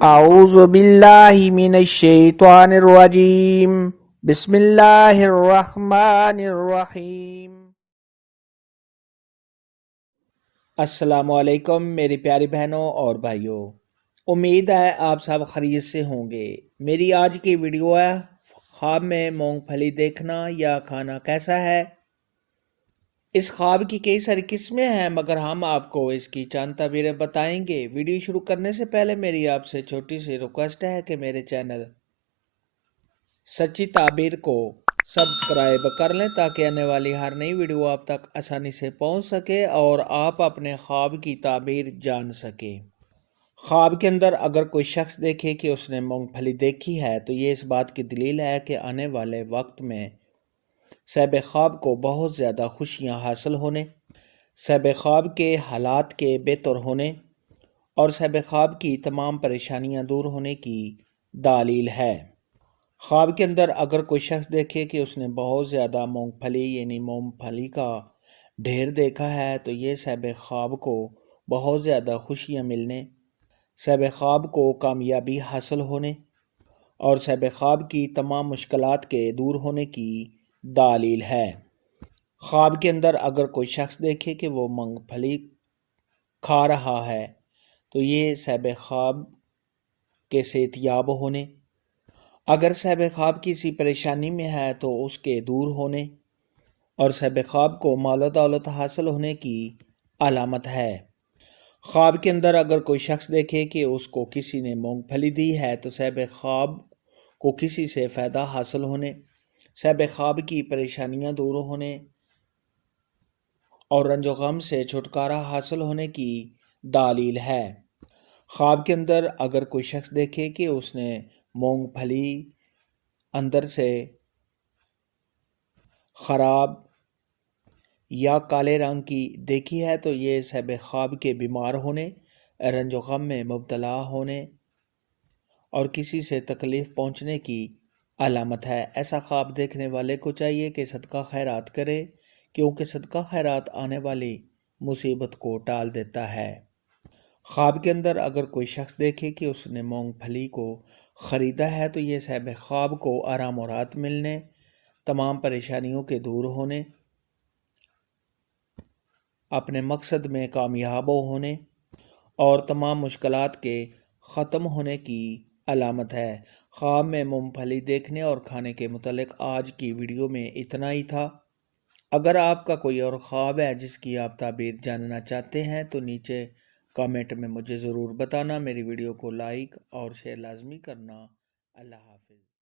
اعوذ باللہ من الشیطان الرجیم بسم اللہ الرحمن الرحیم۔ السلام علیکم میری پیاری بہنوں اور بھائیوں، امید ہے آپ سب خیریت سے ہوں گے۔ میری آج کی ویڈیو ہے خواب میں مونگ پھلی دیکھنا یا کھانا کیسا ہے۔ اس خواب کی کئی ساری قسمیں ہیں، مگر ہم آپ کو اس کی چند تعبیریں بتائیں گے۔ ویڈیو شروع کرنے سے پہلے میری آپ سے چھوٹی سی ریکویسٹ ہے کہ میرے چینل سچی تعبیر کو سبسکرائب کر لیں تاکہ آنے والی ہر نئی ویڈیو آپ تک آسانی سے پہنچ سکے اور آپ اپنے خواب کی تعبیر جان سکیں۔ خواب کے اندر اگر کوئی شخص دیکھے کہ اس نے مونگ پھلی دیکھی ہے تو یہ اس بات کی دلیل ہے کہ آنے والے وقت میں صاحب خواب کو بہت زیادہ خوشیاں حاصل ہونے، صاحب خواب کے حالات کے بہتر ہونے اور صاحب خواب کی تمام پریشانیاں دور ہونے کی دلیل ہے۔ خواب کے اندر اگر کوئی شخص دیکھے کہ اس نے بہت زیادہ مونگ پھلی یعنی مونگ پھلی کا ڈھیر دیکھا ہے تو یہ صاحب خواب کو بہت زیادہ خوشیاں ملنے، صاحب خواب کو کامیابی حاصل ہونے اور صاحب خواب کی تمام مشکلات کے دور ہونے کی دلیل ہے۔ خواب کے اندر اگر کوئی شخص دیکھے کہ وہ مونگ پھلی کھا رہا ہے تو یہ صاحب خواب کے صحت یاب ہونے، اگر صاحب خواب کسی پریشانی میں ہے تو اس کے دور ہونے اور صاحب خواب کو مال و دولت حاصل ہونے کی علامت ہے۔ خواب کے اندر اگر کوئی شخص دیکھے کہ اس کو کسی نے مونگ پھلی دی ہے تو صاحب خواب کو کسی سے فائدہ حاصل ہونے، صاحب خواب کی پریشانیاں دور ہونے اور رنج و غم سے چھٹکارا حاصل ہونے کی دلیل ہے۔ خواب کے اندر اگر کوئی شخص دیکھے کہ اس نے مونگ پھلی اندر سے خراب یا کالے رنگ کی دیکھی ہے تو یہ صاحب خواب کے بیمار ہونے، رنج و غم میں مبتلا ہونے اور کسی سے تکلیف پہنچنے کی علامت ہے۔ ایسا خواب دیکھنے والے کو چاہیے کہ صدقہ خیرات کرے، کیونکہ صدقہ خیرات آنے والی مصیبت کو ٹال دیتا ہے۔ خواب کے اندر اگر کوئی شخص دیکھے کہ اس نے مونگ پھلی کو خریدا ہے تو یہ صاحب خواب کو آرام و راحت ملنے، تمام پریشانیوں کے دور ہونے، اپنے مقصد میں کامیاب ہونے اور تمام مشکلات کے ختم ہونے کی علامت ہے۔ خواب میں مونگ پھلی دیکھنے اور کھانے کے متعلق آج کی ویڈیو میں اتنا ہی تھا۔ اگر آپ کا کوئی اور خواب ہے جس کی آپ تعبیر جاننا چاہتے ہیں تو نیچے کامنٹ میں مجھے ضرور بتانا۔ میری ویڈیو کو لائک اور شیئر لازمی کرنا۔ اللہ حافظ۔